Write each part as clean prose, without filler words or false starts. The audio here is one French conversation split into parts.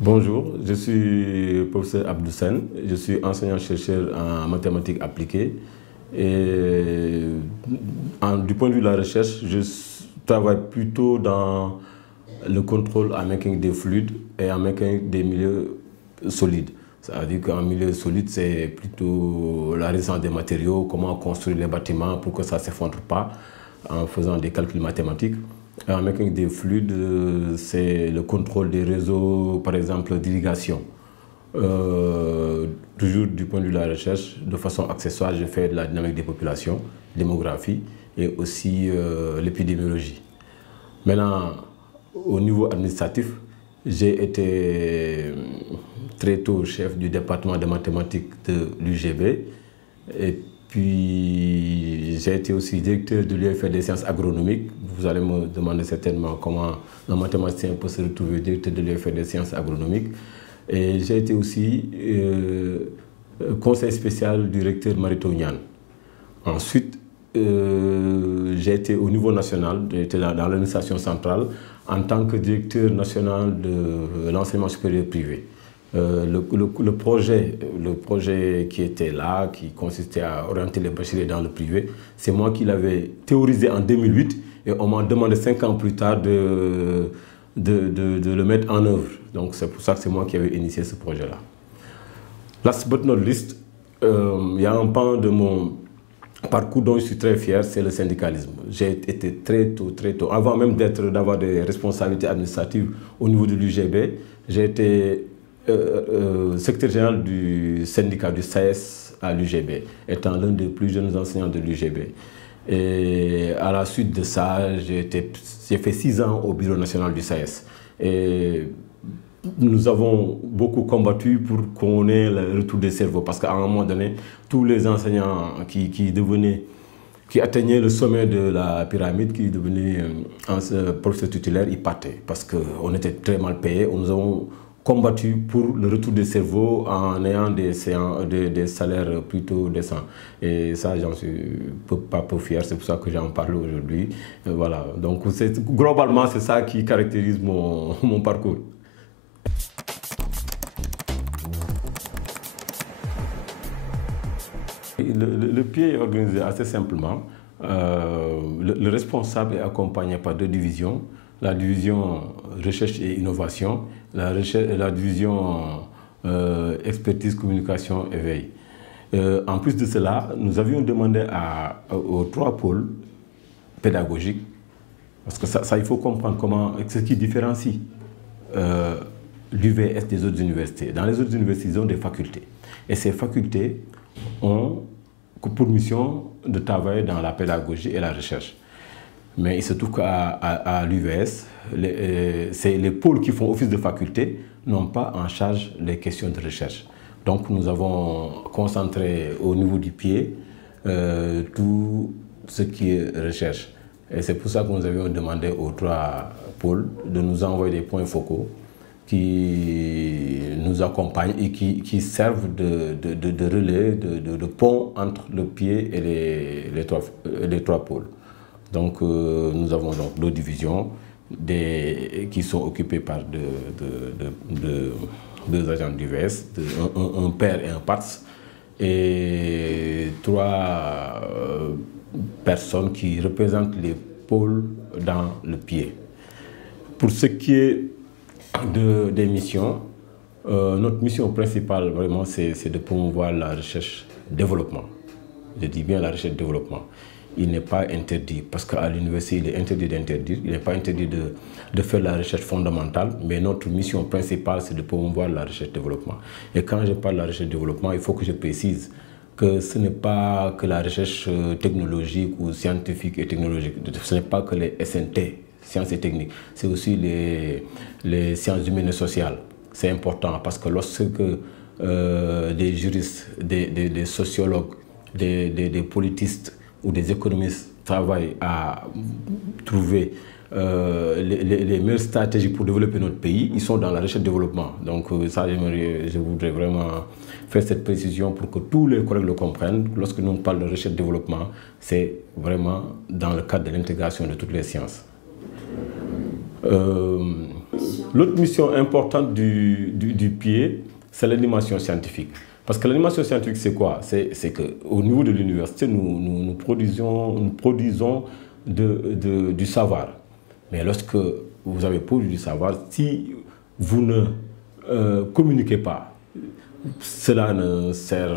Bonjour, je suis professeur Abdou Sène, je suis enseignant-chercheur en mathématiques appliquées et du point de vue de la recherche, je travaille plutôt dans le contrôle en mécanique des fluides et en mécanique des milieux solides. Ça veut dire qu'en milieu solide, c'est plutôt la résistance des matériaux, comment construire les bâtiments pour que ça ne s'effondre pas en faisant des calculs mathématiques. En mécanique des fluides, c'est le contrôle des réseaux, par exemple, d'irrigation. Toujours du point de vue de la recherche, de façon accessoire, je fais de la dynamique des populations, démographie et aussi l'épidémiologie. Maintenant, au niveau administratif, j'ai été très tôt chef du département de mathématiques de l'UGB et puis j'ai été aussi directeur de l'UFR des sciences agronomiques. Vous allez me demander certainement comment un mathématicien peut se retrouver directeur de l'UFR des sciences agronomiques. Et j'ai été aussi conseil spécial du recteur Marito Niane. Ensuite, j'ai été au niveau national, j'ai été dans l'administration centrale en tant que directeur national de l'enseignement supérieur privé. Le projet qui était là, qui consistait à orienter les bacheliers dans le privé, c'est moi qui l'avais théorisé en 2008 et on m'a demandé 5 ans plus tard de le mettre en œuvre. Donc c'est pour ça que c'est moi qui avais initié ce projet-là. Last but not least, il y a un pan de mon parcours dont je suis très fier, c'est le syndicalisme. J'ai été très tôt, avant même d'avoir des responsabilités administratives au niveau de l'UGB, j'ai été secrétaire général du syndicat du SAES à l'UGB, étant l'un des plus jeunes enseignants de l'UGB. Et à la suite de ça, j'ai fait 6 ans au bureau national du SAES. Et nous avons beaucoup combattu pour qu'on ait le retour des cerveaux, parce qu'à un moment donné, tous les enseignants qui atteignaient le sommet de la pyramide, qui devenaient professeurs titulaires, ils partaient, parce qu'on était très mal payés. Nous avons combattu pour le retour des cerveaux en ayant des salaires plutôt décents. Et ça, j'en suis pas peu fier, c'est pour ça que j'en parle aujourd'hui. Voilà, donc globalement, c'est ça qui caractérise mon parcours. Le PIE est organisé assez simplement. Le responsable est accompagné par 2 divisions. La division recherche et innovation, la division expertise, communication, éveil. En plus de cela, nous avions demandé aux 3 pôles pédagogiques, parce que ça il faut comprendre ce qui différencie l'UVS des autres universités. Dans les autres universités, ils ont des facultés. Et ces facultés ont pour mission de travailler dans la pédagogie et la recherche. Mais il se trouve qu'à l'UVS, les pôles qui font office de faculté n'ont pas en charge les questions de recherche. Donc nous avons concentré au niveau du pied tout ce qui est recherche. Et c'est pour ça que nous avions demandé aux 3 pôles de nous envoyer des points focaux qui nous accompagnent et qui servent de relais, de pont entre le pied et les 3 pôles. Donc nous avons donc 2 divisions qui sont occupées par 2 agents d'UVS, un père et un PATS, et 3 personnes qui représentent les pôles dans le pied. Pour ce qui est des missions, notre mission principale vraiment c'est de promouvoir la recherche-développement. Je dis bien la recherche-développement. Il n'est pas interdit, parce qu'à l'université, il est interdit d'interdire, il n'est pas interdit de faire la recherche fondamentale, mais notre mission principale, c'est de promouvoir la recherche-développement. Et quand je parle de la recherche-développement, il faut que je précise que ce n'est pas que la recherche technologique ou scientifique et technologique, ce n'est pas que les SNT, sciences et techniques, c'est aussi les sciences humaines et sociales. C'est important, parce que lorsque des juristes, des sociologues, des politistes, ou des économistes travaillent à trouver les meilleures stratégies pour développer notre pays, ils sont dans la recherche-développement. Donc ça, je voudrais vraiment faire cette précision pour que tous les collègues le comprennent. Lorsque nous parlons de recherche-développement, c'est vraiment dans le cadre de l'intégration de toutes les sciences. L'autre mission importante du PIE, c'est l'animation scientifique. Parce que l'animation scientifique, c'est quoi? C'est qu'au niveau de l'université, nous produisons du savoir. Mais lorsque vous avez produit du savoir, si vous ne communiquez pas, cela ne sert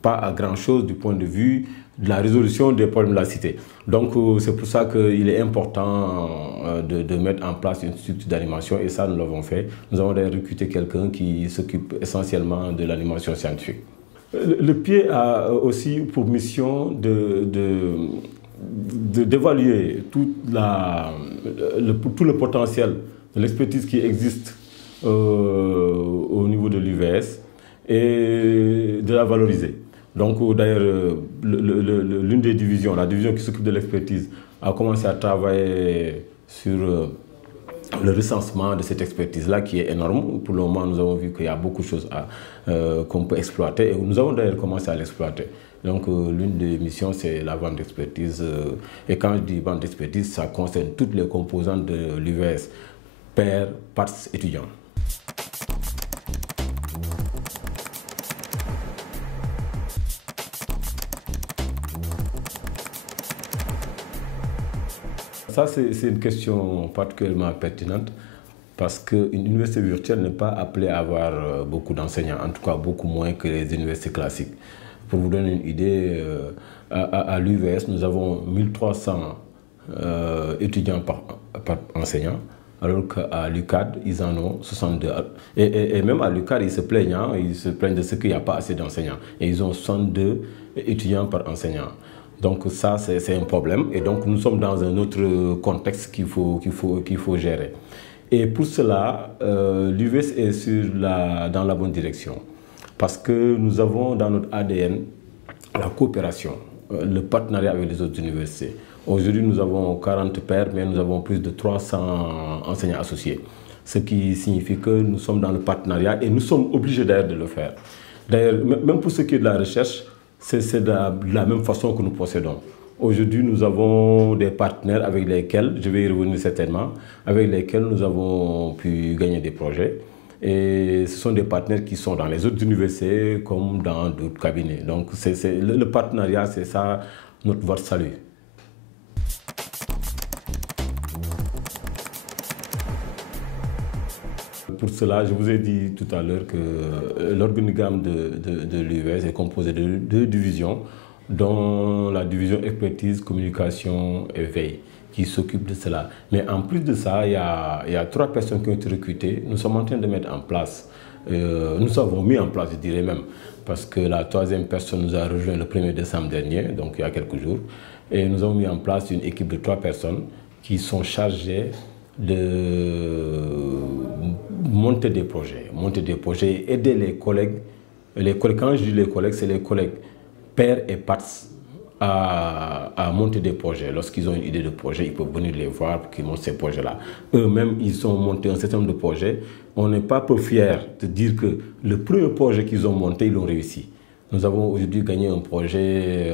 pas à grand-chose du point de vue de la résolution des problèmes de la cité. Donc c'est pour ça qu'il est important de mettre en place une structure d'animation, et ça nous l'avons fait. Nous avons d'ailleurs recruté quelqu'un qui s'occupe essentiellement de l'animation scientifique. Le PIE a aussi pour mission d'évaluer tout le potentiel de l'expertise qui existe au niveau de l'UVS et de la valoriser. Donc d'ailleurs, l'une des divisions, la division qui s'occupe de l'expertise, a commencé à travailler sur le recensement de cette expertise-là qui est énorme. Pour le moment, nous avons vu qu'il y a beaucoup de choses qu'on peut exploiter, et nous avons d'ailleurs commencé à l'exploiter. Donc l'une des missions, c'est la vente d'expertise. Et quand je dis vente d'expertise, ça concerne toutes les composantes de l'UVS, pairs, parts, étudiants. Ça, c'est une question particulièrement pertinente, parce qu'une université virtuelle n'est pas appelée à avoir beaucoup d'enseignants, en tout cas beaucoup moins que les universités classiques. Pour vous donner une idée, à l'UVS, nous avons 1300 étudiants par enseignant, alors qu'à l'UCAD, ils en ont 62. Et même à l'UCAD, ils se plaignent de ce qu'il n'y a pas assez d'enseignants. Et ils ont 62 étudiants par enseignant. Donc ça, c'est un problème. Et donc nous sommes dans un autre contexte qu'il faut gérer. Et pour cela, l'UVS est dans la bonne direction. Parce que nous avons dans notre ADN la coopération, le partenariat avec les autres universités. Aujourd'hui, nous avons 40 pairs, mais nous avons plus de 300 enseignants associés. Ce qui signifie que nous sommes dans le partenariat, et nous sommes obligés d'ailleurs de le faire. D'ailleurs, même pour ce qui est de la recherche, c'est de la même façon que nous procédons. Aujourd'hui, nous avons des partenaires avec lesquels, je vais y revenir certainement, avec lesquels nous avons pu gagner des projets. Et ce sont des partenaires qui sont dans les autres universités comme dans d'autres cabinets. Donc le partenariat, c'est ça votre salut. Pour cela, je vous ai dit tout à l'heure que l'organigramme de l'UVS est composé de 2 divisions, dont la division expertise, communication et veille, qui s'occupe de cela. Mais en plus de ça, il y a 3 personnes qui ont été recrutées. Nous sommes en train de mettre en place, nous avons mis en place, je dirais même, parce que la 3e personne nous a rejoint le 1er décembre dernier, donc il y a quelques jours. Et nous avons mis en place une équipe de 3 personnes qui sont chargées de monter des projets, aider les collègues. Quand je dis les collègues, c'est les collègues pairs et parts à monter des projets. Lorsqu'ils ont une idée de projet, ils peuvent venir les voir pour qu'ils montent ces projets-là. Eux-mêmes, ils ont monté un certain nombre de projets. On n'est pas peu fiers de dire que le premier projet qu'ils ont monté, ils l'ont réussi. Nous avons aujourd'hui gagné un projet,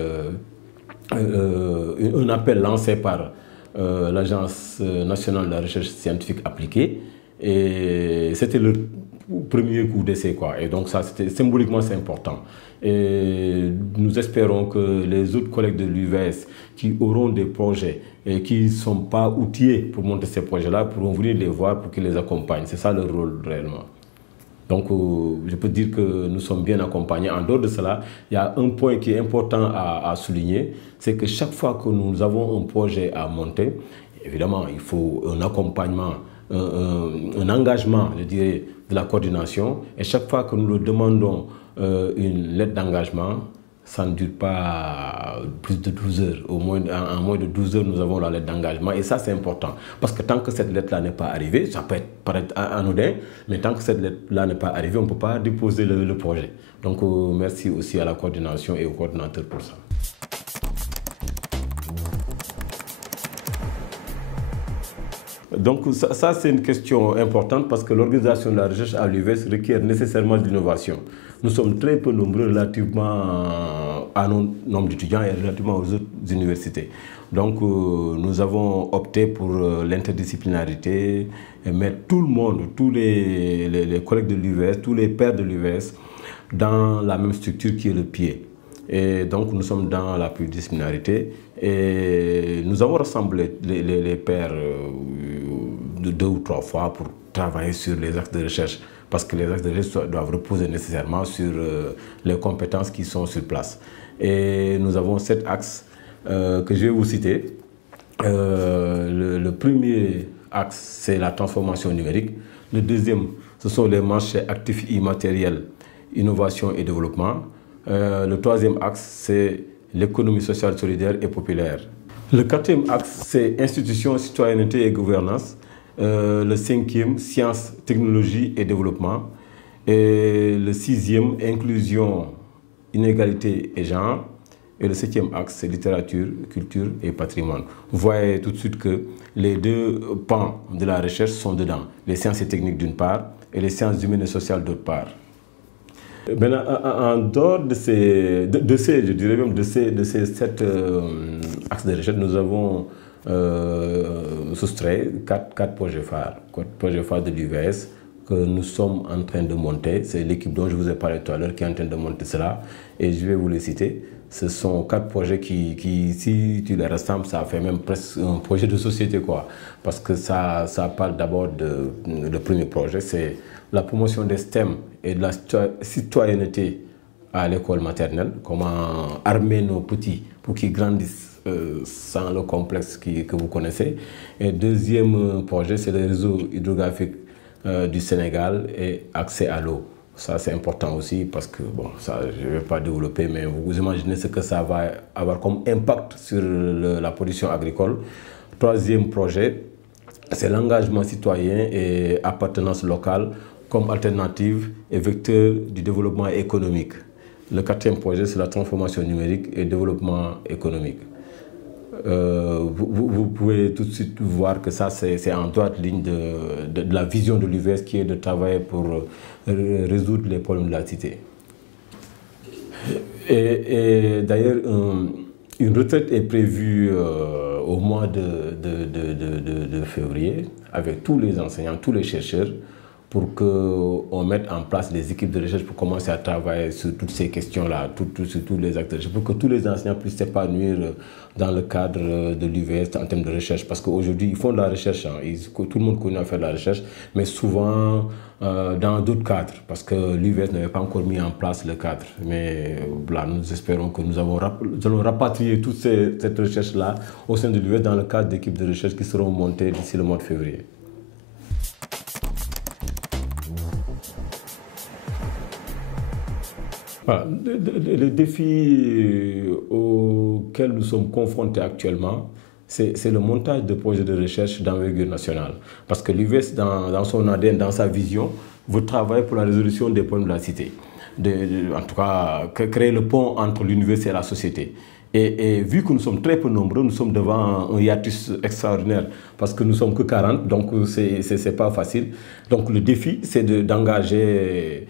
un appel lancé par l'Agence nationale de la recherche scientifique appliquée, et c'était le premier coup d'essai, quoi. Et donc ça, symboliquement, c'est important. Et nous espérons que les autres collègues de l'UVS qui auront des projets et qui ne sont pas outillés pour monter ces projets-là pourront venir les voir pour qu'ils les accompagnent. C'est ça leur rôle réellement. Donc je peux dire que nous sommes bien accompagnés. En dehors de cela, il y a un point qui est important à souligner, c'est que chaque fois que nous avons un projet à monter, évidemment, il faut un accompagnement, un engagement, je dirais, de la coordination. Et chaque fois que nous leur demandons une lettre d'engagement, ça ne dure pas plus de 12 heures. En moins de 12 heures, nous avons la lettre d'engagement. Et ça, c'est important. Parce que tant que cette lettre-là n'est pas arrivée, ça peut paraître anodin, mais tant que cette lettre-là n'est pas arrivée, on ne peut pas déposer le projet. Donc, merci aussi à la coordination et au coordinateur pour ça. Donc ça c'est une question importante, parce que l'organisation de la recherche à l'UVS requiert nécessairement de l'innovation. Nous sommes très peu nombreux relativement à nos nombres d'étudiants et relativement aux autres universités. Donc nous avons opté pour l'interdisciplinarité et mettre tout le monde, tous les collègues de l'UVS, tous les pairs de l'UVS dans la même structure qui est le pied. Et donc nous sommes dans la pluridisciplinarité et nous avons rassemblé les pairs de 2 ou 3 fois pour travailler sur les axes de recherche, parce que les axes de recherche doivent reposer nécessairement sur les compétences qui sont sur place. Et nous avons 7 axes que je vais vous citer. Le premier axe, c'est la transformation numérique. Le deuxième, ce sont les marchés actifs immatériels, innovation et développement. Le troisième axe, c'est l'économie sociale, solidaire et populaire. Le quatrième axe, c'est institutions, citoyenneté et gouvernance. Le cinquième, sciences, technologie et développement. Et le sixième, inclusion, inégalité et genre. Et le septième axe, c'est littérature, culture et patrimoine. Vous voyez tout de suite que les 2 pans de la recherche sont dedans. Les sciences et techniques d'une part et les sciences humaines et sociales d'autre part. Maintenant, en dehors de ces 7 axes de recherche, nous avons soustrait 4 projets phares. 4 projets phares de l'UVS que nous sommes en train de monter. C'est l'équipe dont je vous ai parlé tout à l'heure qui est en train de monter cela. Et je vais vous les citer. Ce sont 4 projets qui, si tu les rassembles, ça fait même presque un projet de société, quoi. Parce que ça parle d'abord le premier projet, c'est la promotion des STEM et de la citoyenneté à l'école maternelle. Comment armer nos petits pour qu'ils grandissent sans le complexe que vous connaissez. Et deuxième projet, c'est le réseau hydrographique du Sénégal et accès à l'eau. Ça, c'est important aussi parce que, bon, ça, je ne vais pas développer, mais vous imaginez ce que ça va avoir comme impact sur la production agricole. Troisième projet, c'est l'engagement citoyen et appartenance locale comme alternative et vecteur du développement économique. Le quatrième projet, c'est la transformation numérique et développement économique. Vous pouvez tout de suite voir que ça, c'est en droite ligne de la vision de l'UVS qui est de travailler pour résoudre les problèmes de la cité. Et d'ailleurs, une retraite est prévue au mois de février avec tous les enseignants, tous les chercheurs, pour qu'on mette en place des équipes de recherche pour commencer à travailler sur toutes ces questions-là, sur tous les actes de recherche, pour que tous les enseignants puissent s'épanouir dans le cadre de l'UVS en termes de recherche. Parce qu'aujourd'hui, ils font de la recherche, hein, tout le monde connaît à faire de la recherche, mais souvent dans d'autres cadres, parce que l'UVS n'avait pas encore mis en place le cadre. Mais là, nous espérons que nous allons rapatrier toute cette recherche-là au sein de l'UVS dans le cadre d'équipes de recherche qui seront montées d'ici le mois de février. Voilà. Les défis auxquels nous sommes confrontés actuellement, c'est le montage de projets de recherche d'envergure nationale. Parce que l'UVS, dans son ADN, dans sa vision, veut travailler pour la résolution des problèmes de la cité. En tout cas, créer le pont entre l'université et la société. Et vu que nous sommes très peu nombreux, nous sommes devant un hiatus extraordinaire parce que nous ne sommes que 40, donc ce n'est pas facile. Donc le défi, c'est d'engager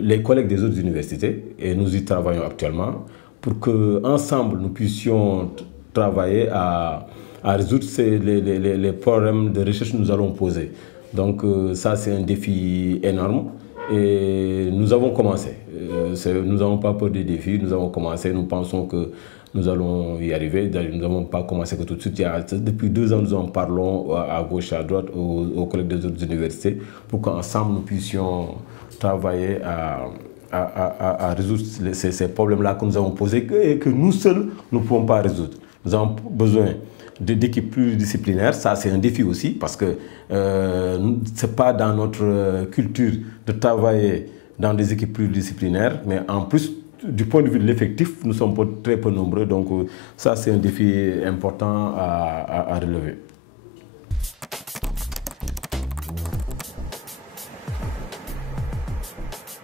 les collègues des autres universités, et nous y travaillons actuellement, pour qu'ensemble nous puissions travailler à résoudre les problèmes de recherche que nous allons poser. Donc ça, c'est un défi énorme. Et nous avons commencé. Nous n'avons pas peur des défis, nous avons commencé, nous pensons que nous allons y arriver. Nous n'avons pas commencé que tout de suite. Depuis 2 ans, nous en parlons à gauche, à droite, aux collègues des autres universités, pour qu'ensemble nous puissions travailler à résoudre ces problèmes-là que nous avons posés et que nous seuls ne pouvons pas résoudre. Nous avons besoin d'équipes pluridisciplinaires. Ça, c'est un défi aussi parce que ce n'est pas dans notre culture de travailler dans des équipes pluridisciplinaires, mais en plus, du point de vue de l'effectif, nous sommes très peu nombreux. Donc ça, c'est un défi important à relever.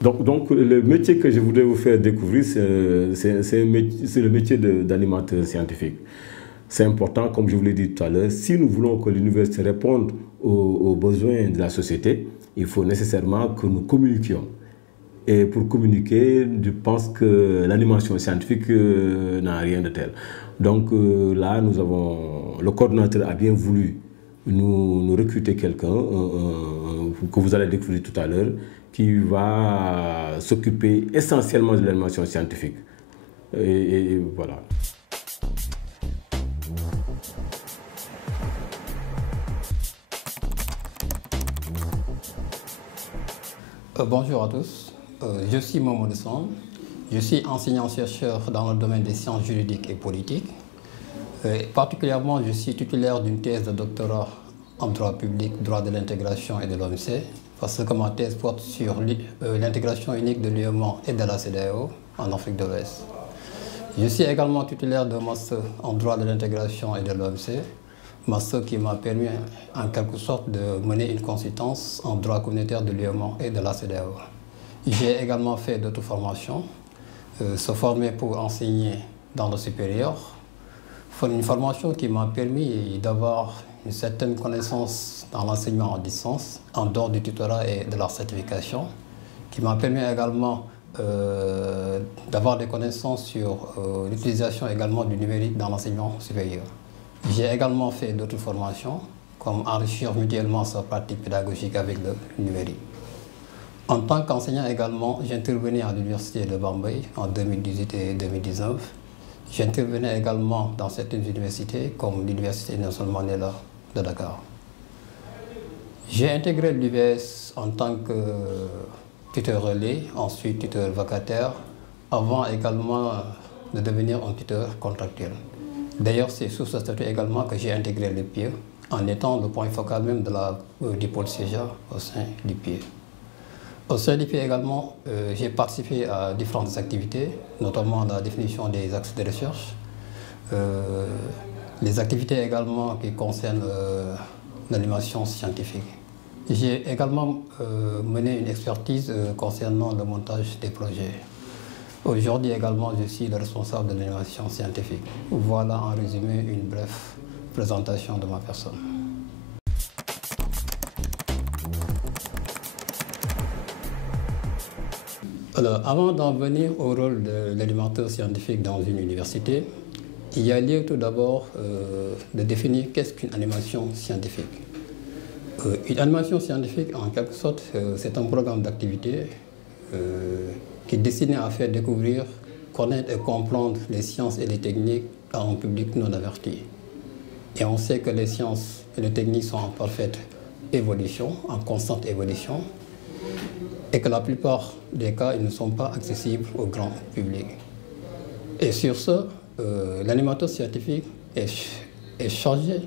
Donc le métier que je voudrais vous faire découvrir, c'est le métier d'animateur scientifique. C'est important, comme je vous l'ai dit tout à l'heure, si nous voulons que l'université réponde aux besoins de la société, il faut nécessairement que nous communiquions. Et pour communiquer, je pense que l'animation scientifique n'a rien de tel. Donc là, le coordonnateur a bien voulu nous recruter quelqu'un que vous allez découvrir tout à l'heure, qui va s'occuper essentiellement de l'animation scientifique. Et voilà. Bonjour à tous, je suis Mamadou Samb, je suis enseignant-chercheur dans le domaine des sciences juridiques et politiques. Particulièrement, je suis titulaire d'une thèse de doctorat en droit public, droit de l'intégration et de l'OMC, parce que ma thèse porte sur l'intégration unique de l'UEMOA et de la CEDEAO en Afrique de l'Ouest. Je suis également titulaire d'un master en droit de l'intégration et de l'OMC, master qui m'a permis en quelque sorte de mener une consultance en droit communautaire de l'UEMOA et de la CEDEAO. J'ai également fait d'autres formations, se former pour enseigner dans le supérieur, une formation qui m'a permis d'avoir une certaine connaissance dans l'enseignement en distance, en dehors du tutorat et de la certification, qui m'a permis également d'avoir des connaissances sur l'utilisation également du numérique dans l'enseignement supérieur. J'ai également fait d'autres formations, comme enrichir mutuellement sa pratique pédagogique avec le numérique. En tant qu'enseignant également, j'intervenais à l'université de Bambey en 2018 et 2019. J'intervenais également dans certaines universités, comme l'université Nelson Mandela de Dakar. J'ai intégré l'UVS en tant que tuteur relais, ensuite tuteur vacataire, avant également de devenir un tuteur contractuel. D'ailleurs, c'est sous ce statut également que j'ai intégré le PIE, en étant le point focal même du pôle CEJA au sein du PIE. Au sein du PIE également, j'ai participé à différentes activités, notamment la définition des axes de recherche, les activités également qui concernent l'animation scientifique. J'ai également mené une expertise concernant le montage des projets. Aujourd'hui également, je suis le responsable de l'animation scientifique. Voilà en résumé une brève présentation de ma personne. Alors, avant d'en venir au rôle de l'animateur scientifique dans une université, il y a lieu tout d'abord de définir qu'est-ce qu'une animation scientifique. Une animation scientifique, en quelque sorte, c'est un programme d'activité qui est destiné à faire découvrir, connaître et comprendre les sciences et les techniques à un public non averti. Et on sait que les sciences et les techniques sont en parfaite évolution, en constante évolution, et que la plupart des cas, ils ne sont pas accessibles au grand public. Et sur ce, l'animateur scientifique est chargé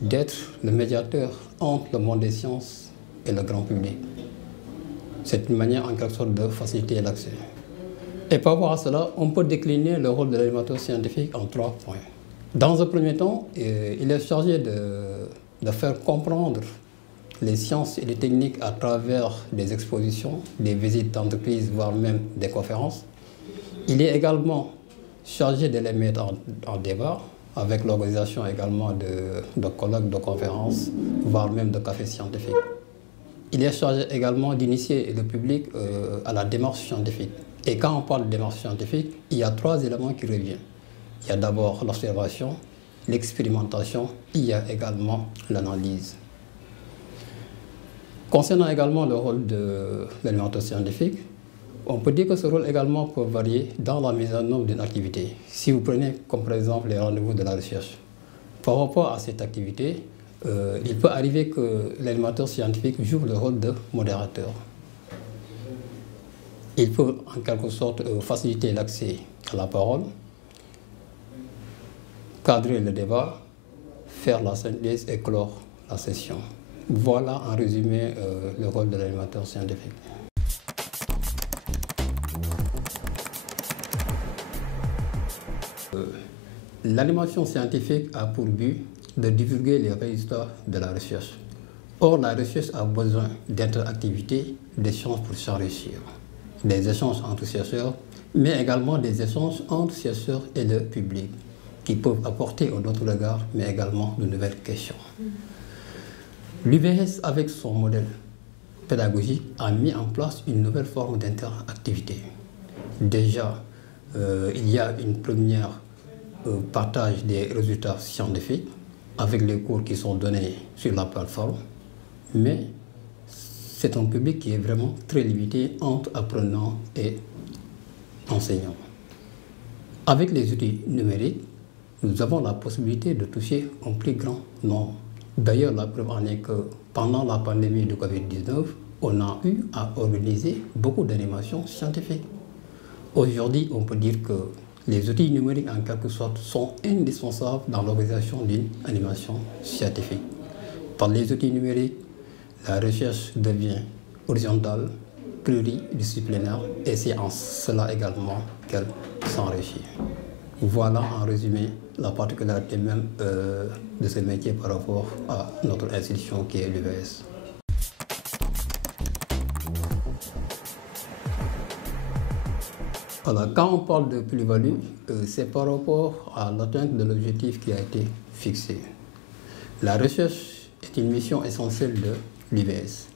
d'être le médiateur entre le monde des sciences et le grand public. C'est une manière en quelque sorte de faciliter l'accès. Et par rapport à cela, on peut décliner le rôle de l'animateur scientifique en 3 points. Dans un premier temps, il est chargé de faire comprendre les sciences et les techniques à travers des expositions, des visites d'entreprise, voire même des conférences. Il est également chargé de les mettre en débat, avec l'organisation également de colloques, de conférences, voire même de cafés scientifiques. Il est chargé également d'initier le public à la démarche scientifique. Et quand on parle de démarche scientifique, il y a 3 éléments qui reviennent. Il y a d'abord l'observation, l'expérimentation, il y a également l'analyse. Concernant également le rôle de l'animateur scientifique, on peut dire que ce rôle également peut varier dans la mise en œuvre d'une activité. Si vous prenez comme par exemple les rendez-vous de la recherche, par rapport à cette activité, il peut arriver que l'animateur scientifique joue le rôle de modérateur. Il peut en quelque sorte faciliter l'accès à la parole, cadrer le débat, faire la synthèse et clore la session. Voilà en résumé le rôle de l'animateur scientifique. L'animation scientifique a pour but de divulguer les résultats de la recherche. Or, la recherche a besoin d'interactivité, d'échanges pour s'enrichir, des échanges entre chercheurs, mais également des échanges entre chercheurs et le public, qui peuvent apporter un autre regard, mais également de nouvelles questions. L'UVS, avec son modèle pédagogique a mis en place une nouvelle forme d'interactivité. Déjà, il y a une première partage des résultats scientifiques avec les cours qui sont donnés sur la plateforme, mais c'est un public qui est vraiment très limité entre apprenants et enseignants. Avec les outils numériques, nous avons la possibilité de toucher un plus grand nombre. D'ailleurs, la preuve en est que pendant la pandémie de Covid-19, on a eu à organiser beaucoup d'animations scientifiques. Aujourd'hui, on peut dire que les outils numériques, en quelque sorte, sont indispensables dans l'organisation d'une animation scientifique. Par les outils numériques, la recherche devient horizontale, pluridisciplinaire, et c'est en cela également qu'elle s'enrichit. Voilà en résumé la particularité même de ce métier par rapport à notre institution qui est l'UVS. Alors, quand on parle de plus-value, c'est par rapport à l'atteinte de l'objectif qui a été fixé. La recherche est une mission essentielle de l'UVS.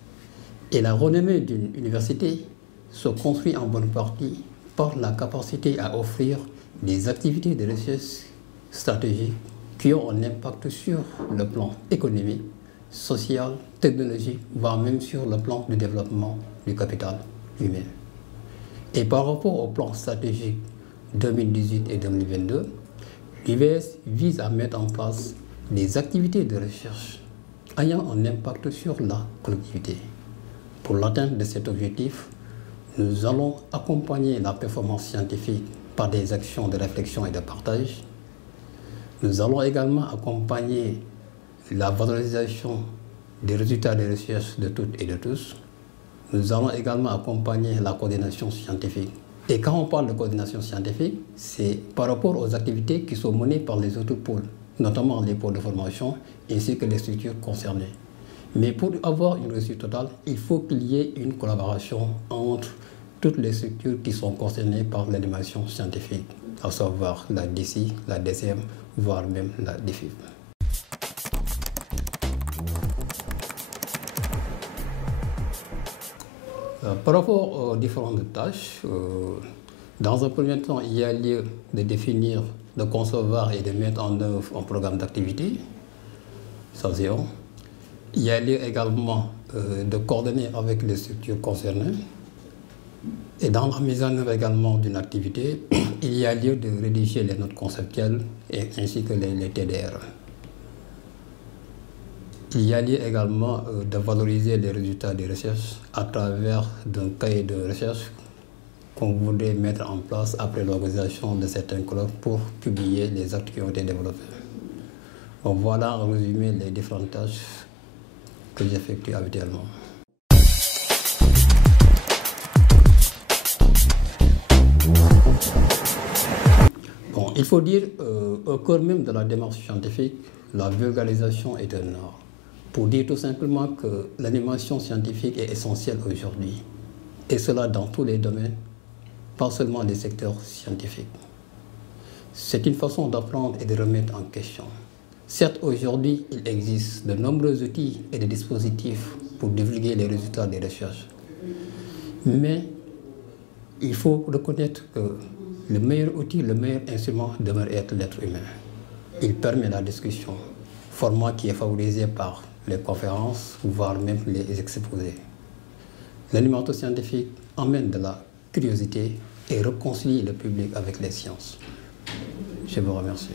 Et la renommée d'une université se construit en bonne partie par la capacité à offrir des activités de recherche stratégiques qui ont un impact sur le plan économique, social, technologique, voire même sur le plan du développement du capital humain. Et par rapport au plan stratégique 2018 et 2022, l'UVS vise à mettre en place des activités de recherche ayant un impact sur la collectivité. Pour l'atteinte de cet objectif, nous allons accompagner la performance scientifique par des actions de réflexion et de partage. Nous allons également accompagner la valorisation des résultats de recherche de toutes et de tous. Nous allons également accompagner la coordination scientifique. Et quand on parle de coordination scientifique, c'est par rapport aux activités qui sont menées par les autres pôles, notamment les pôles de formation ainsi que les structures concernées. Mais pour avoir une réussite totale, il faut qu'il y ait une collaboration entre toutes les structures qui sont concernées par l'animation scientifique, à savoir la DSI, la DCM, voire même la DFIP. Par rapport aux différentes tâches, dans un premier temps, il y a lieu de définir, de concevoir et de mettre en œuvre un programme d'activité. Ça, c'est un. Il y a lieu également de coordonner avec les structures concernées. Et dans la mise en œuvre également d'une activité, il y a lieu de rédiger les notes conceptuelles ainsi que les TDR. Il y a lieu également de valoriser les résultats des recherches à travers un cahier de recherche qu'on voudrait mettre en place après l'organisation de certains colloques pour publier les actes qui ont été développés. Donc voilà en résumé les différentes tâches que j'effectue habituellement. Bon, il faut dire au cœur même de la démarche scientifique, la vulgarisation est un art. Pour dire tout simplement que l'animation scientifique est essentielle aujourd'hui, et cela dans tous les domaines, pas seulement les secteurs scientifiques. C'est une façon d'apprendre et de remettre en question. Certes, aujourd'hui, il existe de nombreux outils et des dispositifs pour divulguer les résultats des recherches, mais il faut reconnaître que le meilleur outil, le meilleur instrument demeure être l'être humain. Il permet la discussion, format qui est favorisé par les conférences, voire même les exposés. L'animateur scientifique emmène de la curiosité et réconcilie le public avec les sciences. Je vous remercie.